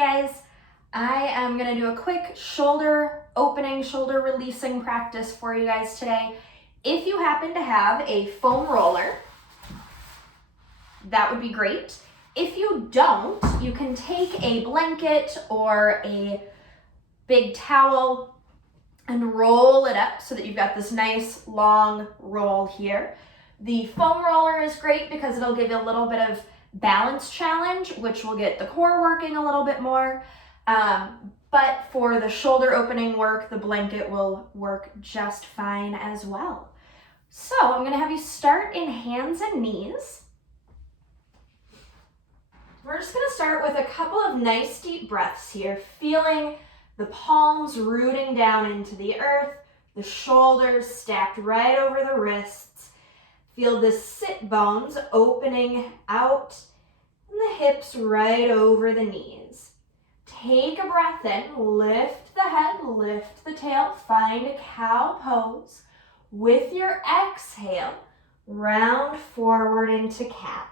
guys, I am gonna do a quick shoulder opening, shoulder releasing practice for you guys today. If you happen to have a foam roller, that would be great. If you don't, you can take a blanket or a big towel and roll it up so that you've got this nice long roll here. The foam roller is great because it'll give you a little bit of balance challenge, which will get the core working a little bit more. But for the shoulder opening work, the blanket will work just fine as well. So I'm gonna have you start in hands and knees. We're just gonna start with a couple of nice deep breaths here, feeling the palms rooting down into the earth, the shoulders stacked right over the wrists. Feel the sit bones opening out and the hips right over the knees. Take a breath in, lift the head, lift the tail, find a cow pose. With your exhale, round forward into cat.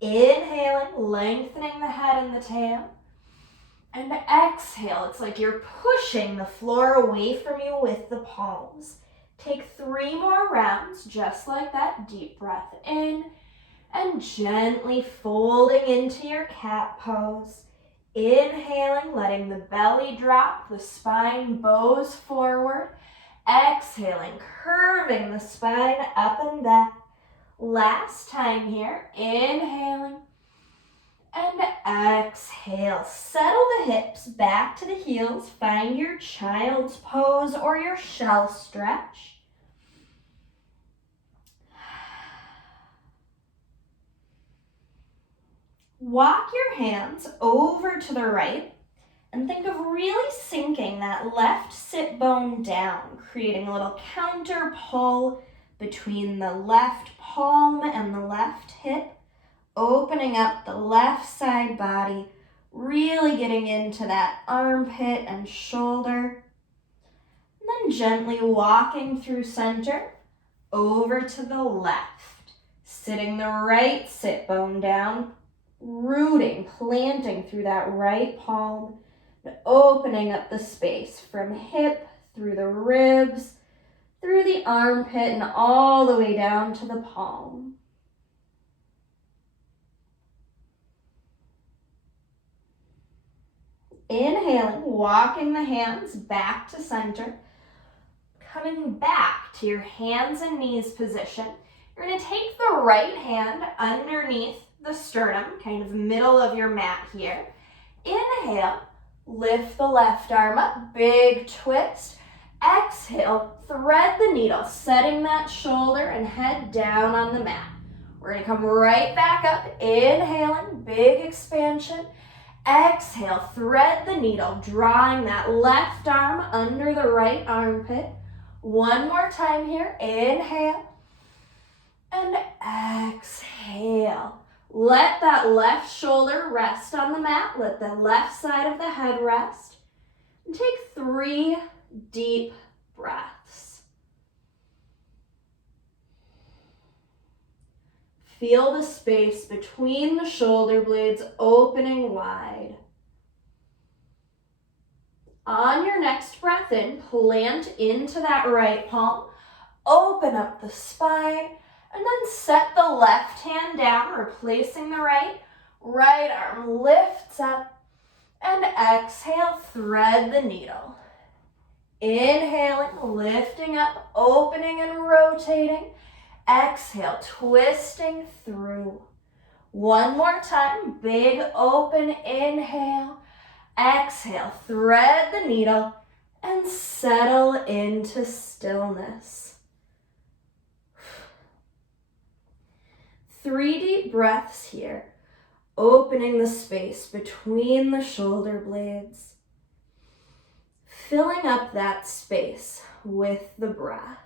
Inhaling, lengthening the head and the tail. And exhale, it's like you're pushing the floor away from you with the palms. Take 3 more rounds, just like that. Deep breath in and gently folding into your cat pose. Inhaling, letting the belly drop, the spine bows forward. Exhaling, curving the spine up and back. Last time here, inhaling and exhale. Settle the hips back to the heels. Find your child's pose or your shell stretch. Walk your hands over to the right and think of really sinking that left sit bone down, creating a little counter pull between the left palm and the left hip, opening up the left side body, really getting into that armpit and shoulder. And then gently walking through center, over to the left, sitting the right sit bone down, rooting, planting through that right palm, and opening up the space from hip through the ribs, through the armpit, and all the way down to the palm. Inhaling, walking the hands back to center, coming back to your hands and knees position. You're going to take the right hand underneath the sternum, kind of middle of your mat here. Inhale, lift the left arm up, big twist. Exhale, thread the needle, setting that shoulder and head down on the mat. We're going to come right back up, inhaling, big expansion. Exhale, thread the needle, drawing that left arm under the right armpit. One more time here, inhale and exhale. Let that left shoulder rest on the mat. Let the left side of the head rest. And take 3 deep breaths. Feel the space between the shoulder blades opening wide. On your next breath in, plant into that right palm. Open up the spine. And then set the left hand down, replacing the right. Right arm lifts up. And exhale, thread the needle. Inhaling, lifting up, opening and rotating. Exhale, twisting through. One more time, big open inhale. Exhale, thread the needle and settle into stillness. 3 deep breaths here, opening the space between the shoulder blades, filling up that space with the breath.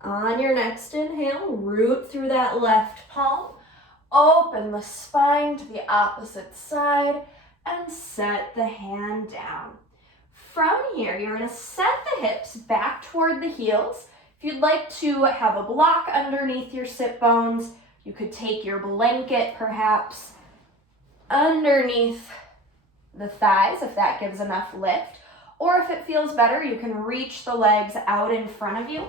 On your next inhale, root through that left palm, open the spine to the opposite side, and set the hand down. From here, you're going to set the hips back toward the heels. If you'd like to have a block underneath your sit bones, you could take your blanket perhaps underneath the thighs if that gives enough lift. Or if it feels better, you can reach the legs out in front of you,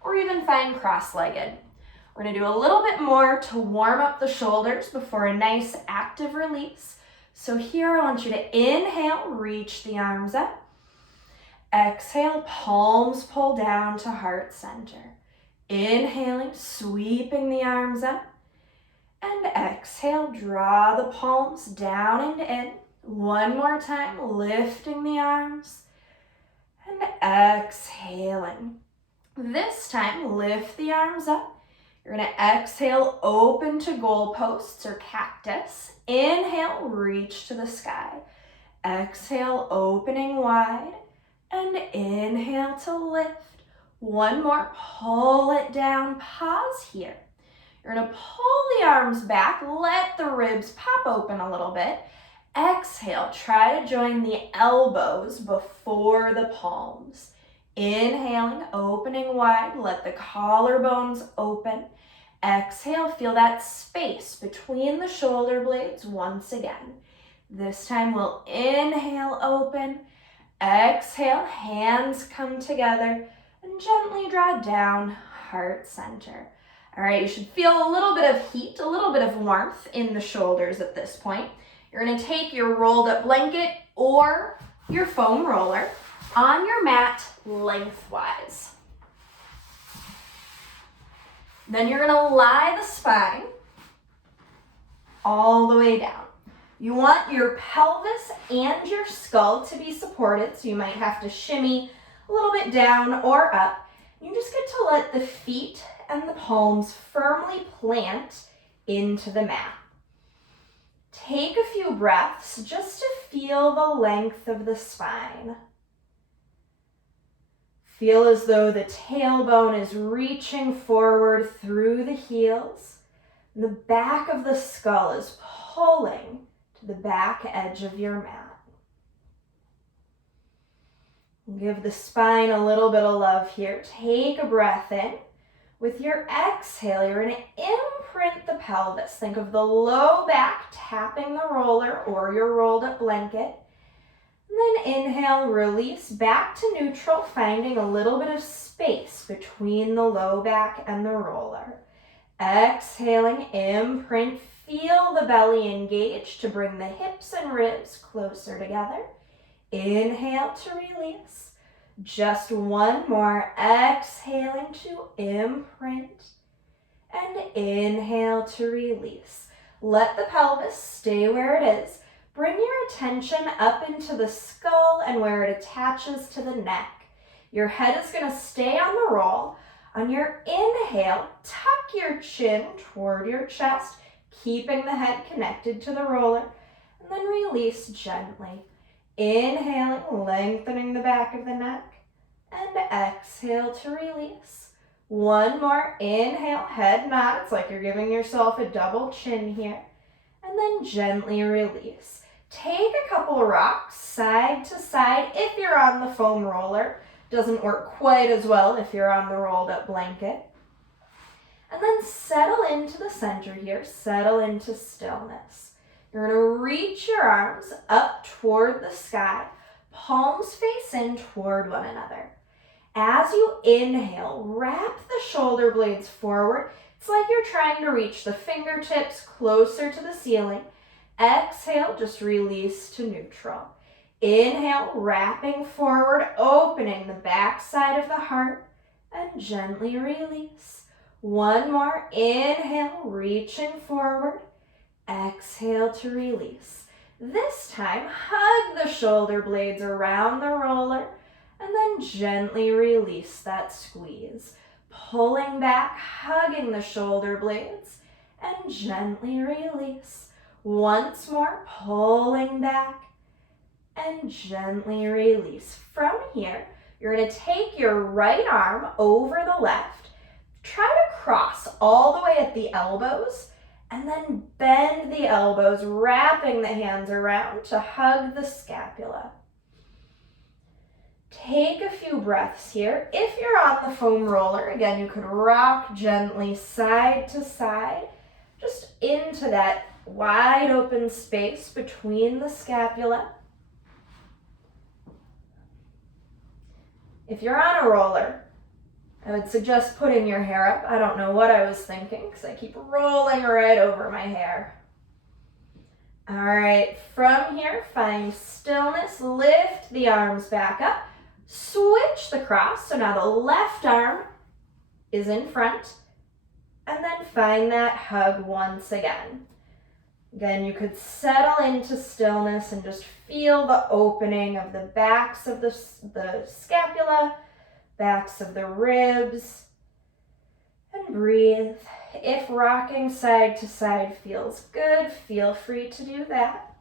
or even find cross-legged. We're gonna do a little bit more to warm up the shoulders before a nice active release. So here I want you to inhale, reach the arms up. Exhale, palms pull down to heart center. Inhaling, sweeping the arms up. And exhale, draw the palms down and in. One more time, lifting the arms. And exhaling. This time, lift the arms up. You're going to exhale, open to goalposts or cactus. Inhale, reach to the sky. Exhale, opening wide. And inhale to lift. One more, pull it down, pause here. You're going to pull the arms back, let the ribs pop open a little bit. Exhale, try to join the elbows before the palms. Inhaling, opening wide, let the collarbones open. Exhale, feel that space between the shoulder blades once again. This time we'll inhale, open. Exhale, hands come together and gently draw down, heart center. All right, you should feel a little bit of heat, a little bit of warmth in the shoulders at this point. You're gonna take your rolled up blanket or your foam roller on your mat lengthwise. Then you're gonna lie the spine all the way down. You want your pelvis and your skull to be supported, so you might have to shimmy a little bit down or up. You just get to let the feet and the palms firmly plant into the mat. Take a few breaths just to feel the length of the spine. Feel as though the tailbone is reaching forward through the heels. And the back of the skull is pulling to the back edge of your mat. Give the spine a little bit of love here. Take a breath in. With your exhale, you're going to imprint the pelvis. Think of the low back tapping the roller or your rolled up blanket. And then inhale, release back to neutral, finding a little bit of space between the low back and the roller. Exhaling, imprint, feel the belly engage to bring the hips and ribs closer together. Inhale to release. Just one more, exhaling to imprint, and inhale to release. Let the pelvis stay where it is. Bring your attention up into the skull and where it attaches to the neck. Your head is going to stay on the roll. On your inhale, tuck your chin toward your chest, keeping the head connected to the roller, and then release gently. Inhaling, lengthening the back of the neck, and exhale to release. One more, inhale, head nod. It's like you're giving yourself a double chin here, and then gently release. Take a couple of rocks side to side if you're on the foam roller. Doesn't work quite as well if you're on the rolled up blanket. And then settle into the center here, settle into stillness. You're going to reach your arms up toward the sky, palms face in toward one another. As you inhale, wrap the shoulder blades forward. It's like you're trying to reach the fingertips closer to the ceiling. Exhale, just release to neutral. Inhale, wrapping forward, opening the back side of the heart, and gently release. One more, inhale, reaching forward. Exhale to release. This time, hug the shoulder blades around the roller and then gently release that squeeze. Pulling back, hugging the shoulder blades and gently release. Once more, pulling back and gently release. From here, you're going to take your right arm over the left. Try to cross all the way at the elbows and then bend the elbows, wrapping the hands around to hug the scapula. Take a few breaths here. If you're on the foam roller, again, you could rock gently side to side, just into that wide open space between the scapula. If you're on a roller, I would suggest putting your hair up. I don't know what I was thinking because I keep rolling right over my hair. All right, from here, find stillness. Lift the arms back up. Switch the cross. So now the left arm is in front. And then find that hug once again. Again, you could settle into stillness and just feel the opening of the backs of the scapula, backs of the ribs, and breathe. If rocking side to side feels good, feel free to do that.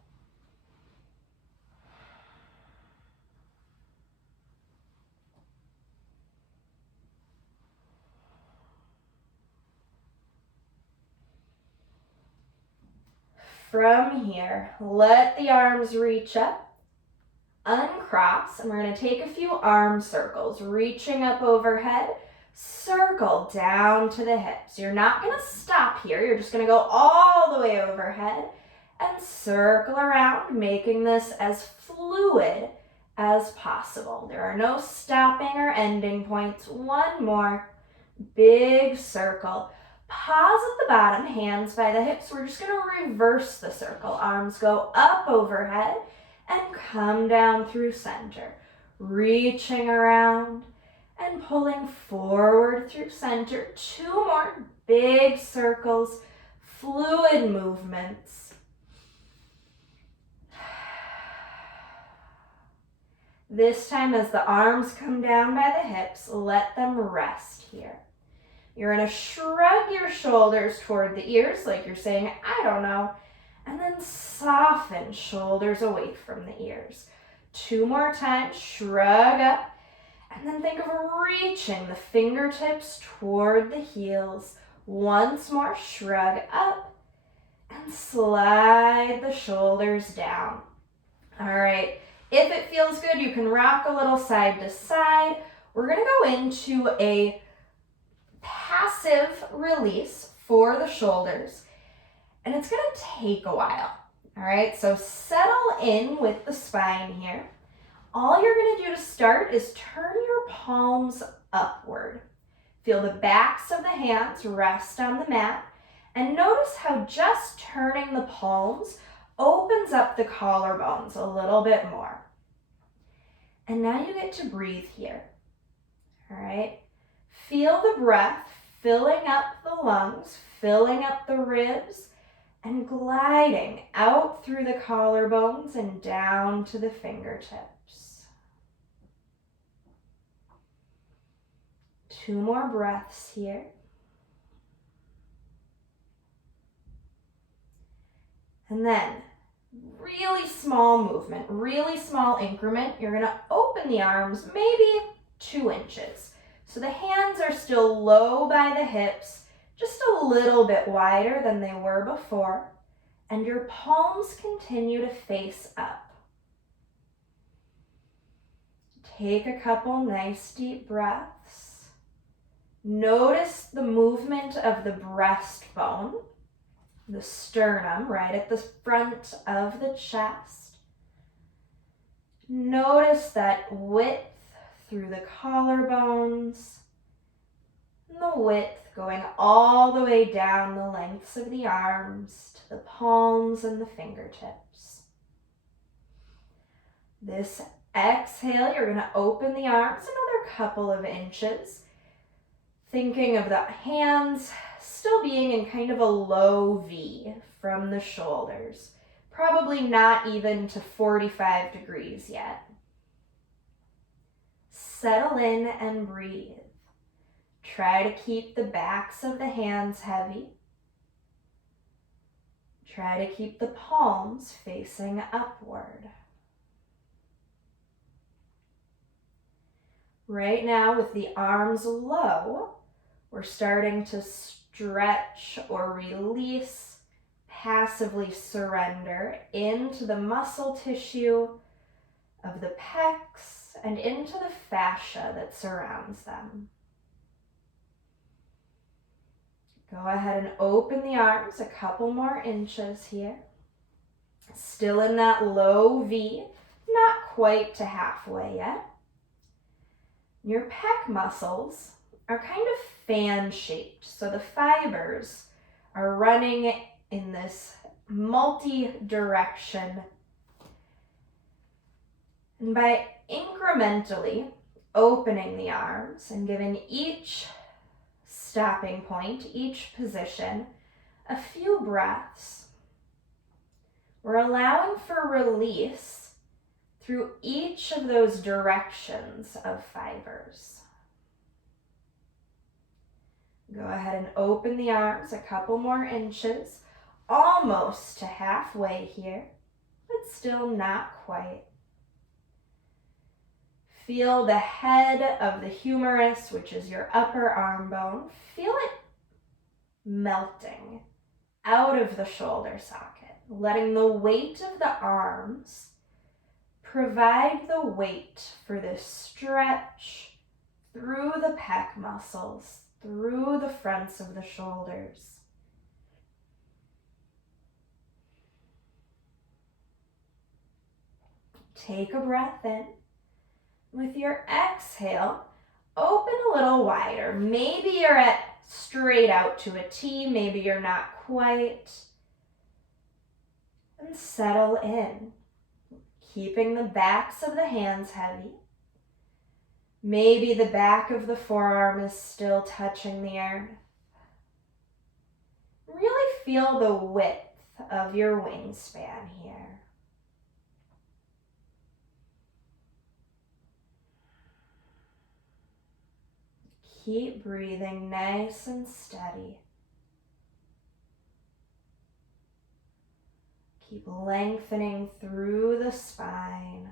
From here, let the arms reach up, uncross, and we're going to take a few arm circles, reaching up overhead, circle down to the hips. You're not going to stop here, you're just going to go all the way overhead and circle around, making this as fluid as possible. There are no stopping or ending points. One more, big circle. Pause at the bottom, hands by the hips. We're just going to reverse the circle. Arms go up overhead and come down through center. Reaching around and pulling forward through center. Two more big circles, fluid movements. This time as the arms come down by the hips, let them rest here. You're going to shrug your shoulders toward the ears like you're saying, I don't know, and then soften shoulders away from the ears. Two more times, shrug up, and then think of reaching the fingertips toward the heels. Once more, shrug up, and slide the shoulders down. All right, if it feels good, you can rock a little side to side. We're going to go into a passive release for the shoulders, and it's going to take a while. All right, so settle in with the spine here. All you're going to do to start is turn your palms upward. Feel the backs of the hands rest on the mat, and notice how just turning the palms opens up the collarbones a little bit more. And now you get to breathe here. All right. Feel the breath filling up the lungs, filling up the ribs, and gliding out through the collarbones and down to the fingertips. Two more breaths here. And then, really small movement, really small increment. You're going to open the arms maybe 2 inches. So the hands are still low by the hips, just a little bit wider than they were before, and your palms continue to face up. Take a couple nice deep breaths. Notice the movement of the breastbone, the sternum right at the front of the chest. Notice that width through the collarbones, and the width going all the way down the lengths of the arms to the palms and the fingertips. This exhale, you're going to open the arms another couple of inches, thinking of the hands still being in kind of a low V from the shoulders, probably not even to 45 degrees yet. Settle in and breathe. Try to keep the backs of the hands heavy. Try to keep the palms facing upward. Right now, with the arms low, we're starting to stretch or release, passively surrender into the muscle tissue of the pecs and into the fascia that surrounds them. Go ahead and open the arms a couple more inches here. Still in that low V, not quite to halfway yet. Your pec muscles are kind of fan-shaped, so the fibers are running in this multi-direction. And by incrementally opening the arms and giving each stopping point, each position, a few breaths, we're allowing for release through each of those directions of fibers. Go ahead and open the arms a couple more inches, almost to halfway here, but still not quite. Feel the head of the humerus, which is your upper arm bone. Feel it melting out of the shoulder socket, letting the weight of the arms provide the weight for this stretch through the pec muscles, through the fronts of the shoulders. Take a breath in. With your exhale, open a little wider. Maybe you're at straight out to a T, maybe you're not quite. And settle in, keeping the backs of the hands heavy. Maybe the back of the forearm is still touching the earth. Really feel the width of your wingspan here. Keep breathing nice and steady. Keep lengthening through the spine.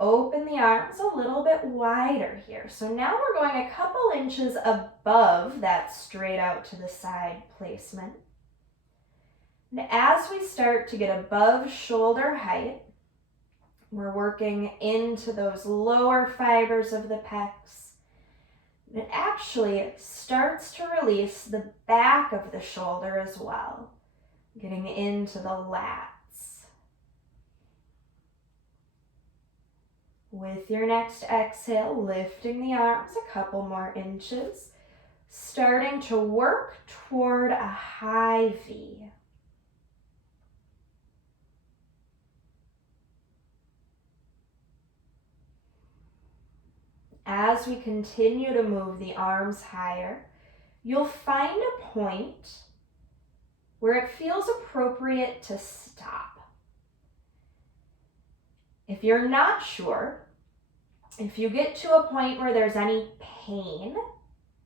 Open the arms a little bit wider here. So now we're going a couple inches above that straight out to the side placement. And as we start to get above shoulder height, we're working into those lower fibers of the pecs. It actually starts to release the back of the shoulder as well, getting into the lats. With your next exhale, lifting the arms a couple more inches, starting to work toward a high V. As we continue to move the arms higher, you'll find a point where it feels appropriate to stop. If you're not sure, if you get to a point where there's any pain,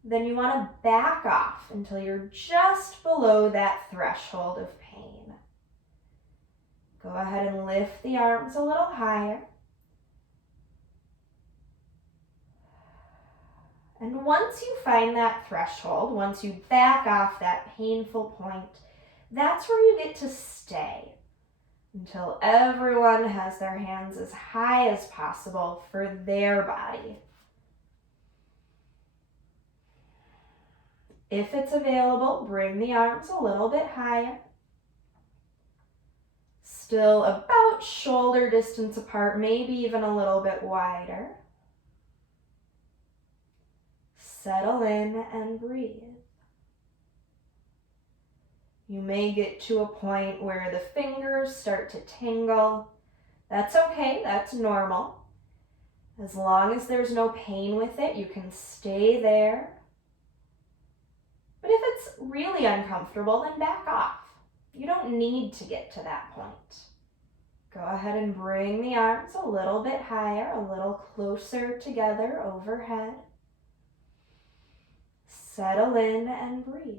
then you want to back off until you're just below that threshold of pain. Go ahead and lift the arms a little higher. And once you find that threshold, once you back off that painful point, that's where you get to stay until everyone has their hands as high as possible for their body. If it's available, bring the arms a little bit higher. Still about shoulder distance apart, maybe even a little bit wider. Settle in and breathe. You may get to a point where the fingers start to tingle. That's okay, that's normal. As long as there's no pain with it, you can stay there. But if it's really uncomfortable, then back off. You don't need to get to that point. Go ahead and bring the arms a little bit higher, a little closer together overhead. Settle in and breathe.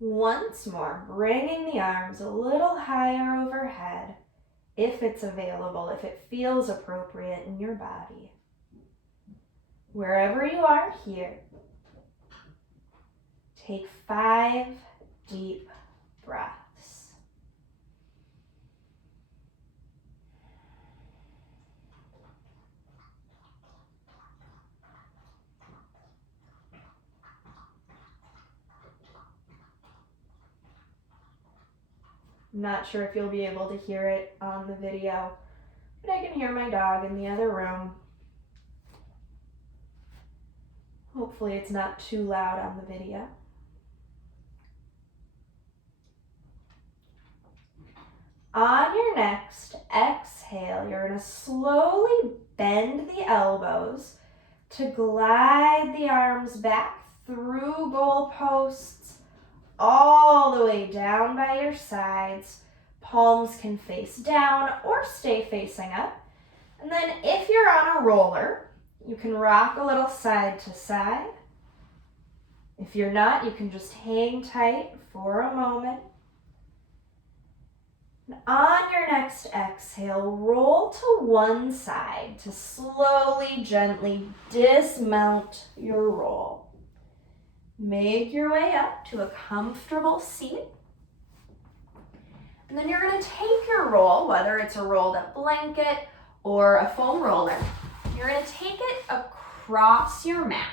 Once more, bringing the arms a little higher overhead, if it's available, if it feels appropriate in your body. Wherever you are here, take 5 deep breaths. I'm not sure if you'll be able to hear it on the video, but I can hear my dog in the other room. Hopefully it's not too loud on the video. On your next exhale, you're going to slowly bend the elbows to glide the arms back through goalposts all the way down by your sides. Palms can face down or stay facing up. And then if you're on a roller, you can rock a little side to side. If you're not, you can just hang tight for a moment. And on your next exhale, roll to one side to slowly, gently dismount your roll. Make your way up to a comfortable seat. And then you're going to take your roll, whether it's a rolled up blanket or a foam roller, you're going to take it across your mat.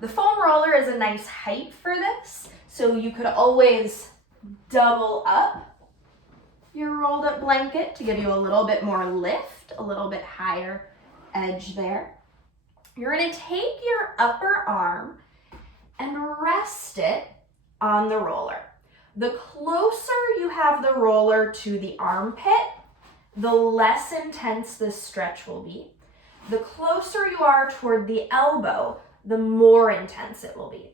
The foam roller is a nice height for this, so you could always double up your rolled up blanket to give you a little bit more lift, a little bit higher edge there. You're going to take your upper arm and rest it on the roller. The closer you have the roller to the armpit, the less intense this stretch will be. The closer you are toward the elbow, the more intense it will be.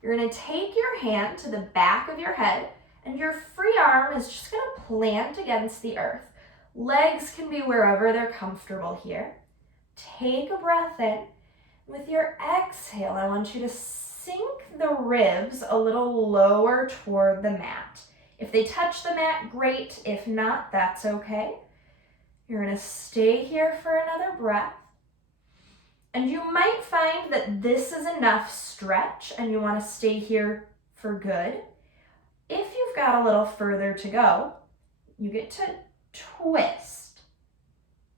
You're going to take your hand to the back of your head, and your free arm is just going to plant against the earth. Legs can be wherever they're comfortable here. Take a breath in. With your exhale, I want you to sink the ribs a little lower toward the mat. If they touch the mat, great. If not, that's okay. You're going to stay here for another breath. And you might find that this is enough stretch and you want to stay here for good. If you've got a little further to go, you get to twist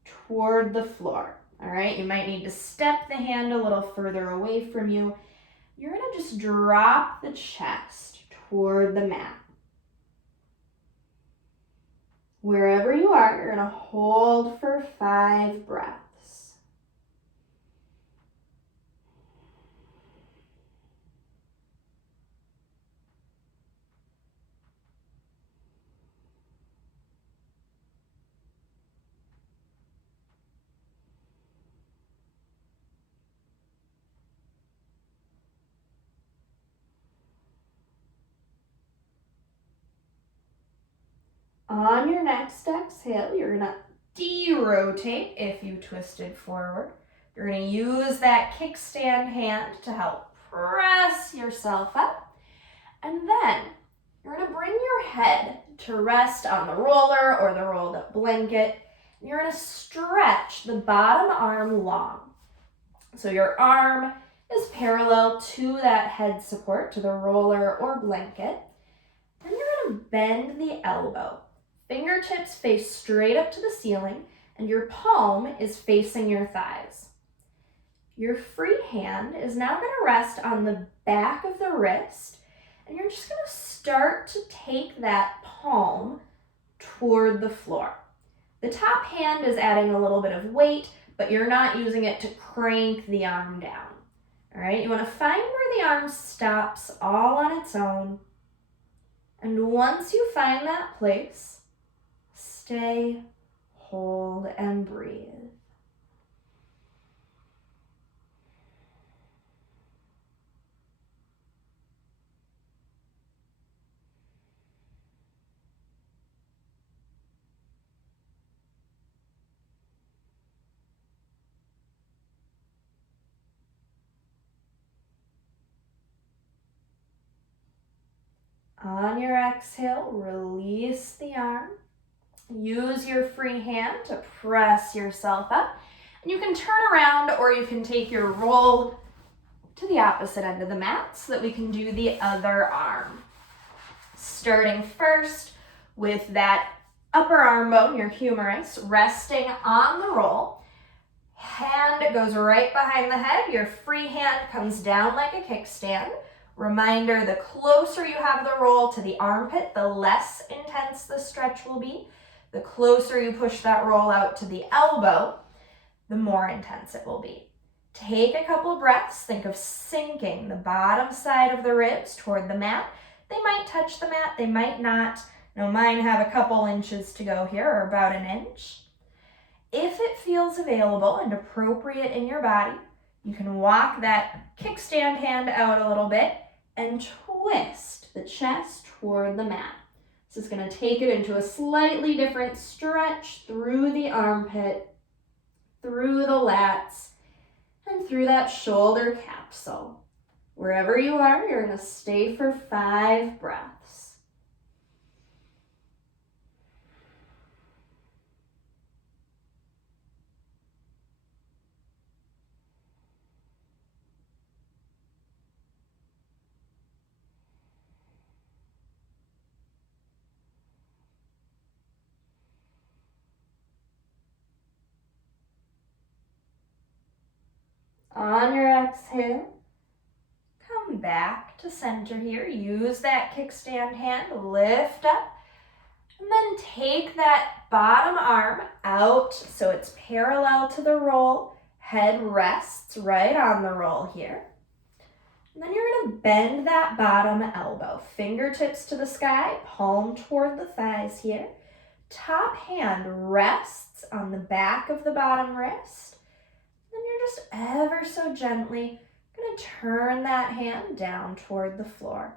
toward the floor. All right, you might need to step the hand a little further away from you. You're going to just drop the chest toward the mat. Wherever you are, you're going to hold for 5 breaths. On your next exhale, you're going to de-rotate if you twisted forward. You're going to use that kickstand hand to help press yourself up. And then you're going to bring your head to rest on the roller or the rolled up blanket. You're going to stretch the bottom arm long. So your arm is parallel to that head support, to the roller or blanket. Then you're going to bend the elbow. Fingertips face straight up to the ceiling, and your palm is facing your thighs. Your free hand is now going to rest on the back of the wrist, and you're just going to start to take that palm toward the floor. The top hand is adding a little bit of weight, but you're not using it to crank the arm down. All right, you want to find where the arm stops all on its own, and once you find that place, stay, hold, and breathe. On your exhale, release the arm. Use your free hand to press yourself up. And you can turn around or you can take your roll to the opposite end of the mat so that we can do the other arm. Starting first with that upper arm bone, your humerus, resting on the roll. Hand goes right behind the head. Your free hand comes down like a kickstand. Reminder, the closer you have the roll to the armpit, the less intense the stretch will be. The closer you push that roll out to the elbow, the more intense it will be. Take a couple of breaths. Think of sinking the bottom side of the ribs toward the mat. They might touch the mat, they might not. Now mine have a couple inches to go here, or about an inch. If it feels available and appropriate in your body, you can walk that kickstand hand out a little bit and twist the chest toward the mat. This is going to take it into a slightly different stretch through the armpit, through the lats, and through that shoulder capsule. Wherever you are, you're going to stay for 5 breaths. On your exhale, come back to center here. Use that kickstand hand, lift up, and then take that bottom arm out so it's parallel to the roll. Head rests right on the roll here. And then you're going to bend that bottom elbow. Fingertips to the sky, palm toward the thighs here. Top hand rests on the back of the bottom wrist. Then you're just ever so gently going to turn that hand down toward the floor.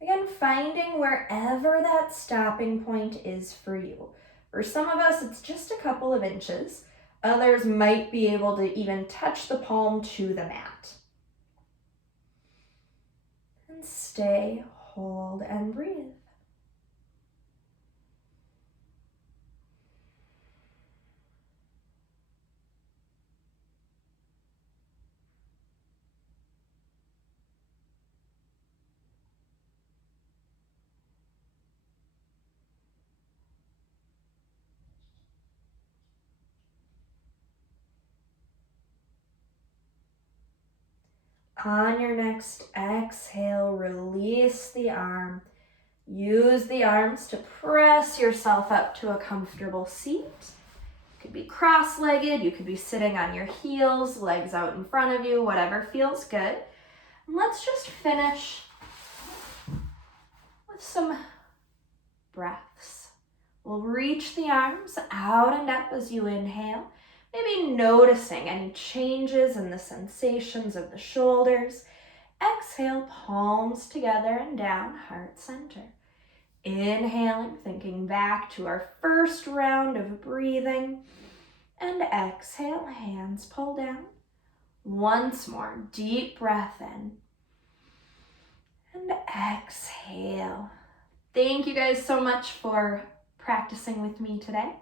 Again, finding wherever that stopping point is for you. For some of us, it's just a couple of inches. Others might be able to even touch the palm to the mat. And stay, hold, and breathe. On your next exhale, release the arm. Use the arms to press yourself up to a comfortable seat. You could be cross-legged, you could be sitting on your heels, legs out in front of you, whatever feels good. And let's just finish with some breaths. We'll reach the arms out and up as you inhale. Maybe noticing any changes in the sensations of the shoulders. Exhale, palms together and down, heart center. Inhaling, thinking back to our first round of breathing. And exhale, hands pull down. Once more, deep breath in. And exhale. Thank you guys so much for practicing with me today.